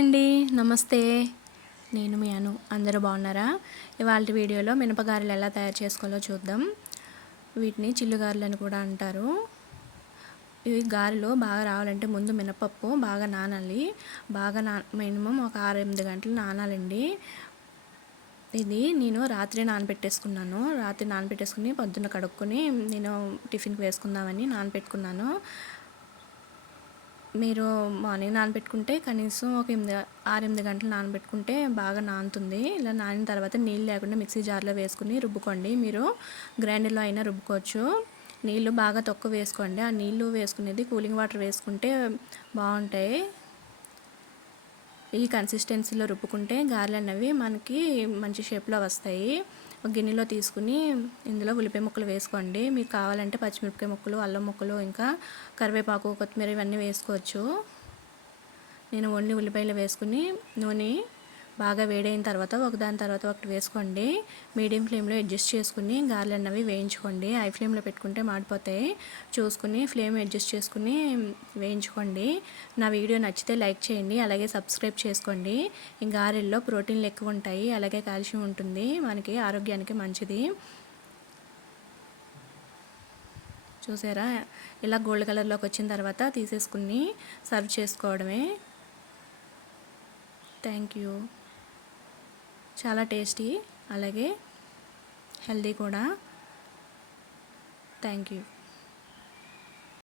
అండి. నమస్తే. నేను మీ అను. అందరూ బాగున్నారా? ఇవాళ వీడియోలో మినపగారెలు ఎలా తయారు చేసుకోవాలో చూద్దాం. వీటిని చిల్లుగారెలు అని కూడా అంటారు. ఇవి గారెలు బాగా రావాలంటే ముందు మినపప్పు బాగా నానాలి. బాగా నా మినిమం ఒక ఆరు ఎనిమిది గంటలు నానాలండి. ఇది నేను రాత్రి నానబెట్టేసుకున్నాను. రాత్రి నానబెట్టేసుకుని పొద్దున్న కడుక్కొని నేను టిఫిన్కి వేసుకుందామని నానబెట్టుకున్నాను. మీరు మార్నింగ్ నానబెట్టుకుంటే కనీసం ఒక ఎనిమిది ఆరు ఎనిమిది గంటలు నానబెట్టుకుంటే బాగా నానుతుంది. ఇలా నానిన తర్వాత నీళ్ళు లేకుండా మిక్సీ జార్లో వేసుకుని రుబ్బుకోండి. మీరు గ్రైండర్లో అయినా రుబ్బుకోవచ్చు. నీళ్ళు బాగా తక్కువ వేసుకోండి. ఆ నీళ్ళు వేసుకునేది కూలింగ్ వాటర్ వేసుకుంటే బాగుంటాయి. ఈ కన్సిస్టెన్సీలో రుబ్బుకుంటే గారెలు అనేవి మనకి మంచి షేప్లో వస్తాయి. ఒక గిన్నెలో తీసుకుని ఇందులో ఉల్లిపాయ ముక్కలు వేసుకోండి. మీకు కావాలంటే పచ్చిమిరపకాయ ముక్కలు అల్లం ముక్కలు ఇంకా కరివేపాకు కొత్తిమీర ఇవన్నీ వేసుకోవచ్చు. నేను ఓన్లీ ఉల్లిపాయలు వేసుకుని నూనె బాగా వేడైన తర్వాత ఒకదాని తర్వాత ఒకటి వేసుకోండి. మీడియం ఫ్లేమ్లో అడ్జస్ట్ చేసుకుని గారెలు అన్నవి వేయించుకోండి. హై ఫ్లేమ్లో పెట్టుకుంటే మాడిపోతాయి. చూసుకుని ఫ్లేమ్ అడ్జస్ట్ చేసుకుని వేయించుకోండి. నా వీడియో నచ్చితే లైక్ చేయండి. అలాగే సబ్స్క్రైబ్ చేసుకోండి. ఈ గారెల్లో ప్రోటీన్లు ఎక్కువ ఉంటాయి. అలాగే కాల్షియం ఉంటుంది. మనకి ఆరోగ్యానికి మంచిది. చూసారా? ఇలా గోల్డ్ కలర్లోకి వచ్చిన తర్వాత తీసేసుకుని సర్వ్ చేసుకోవడమే. Thank you. చాలా టేస్టీ అలాగే హెల్దీ కూడా. Thank you.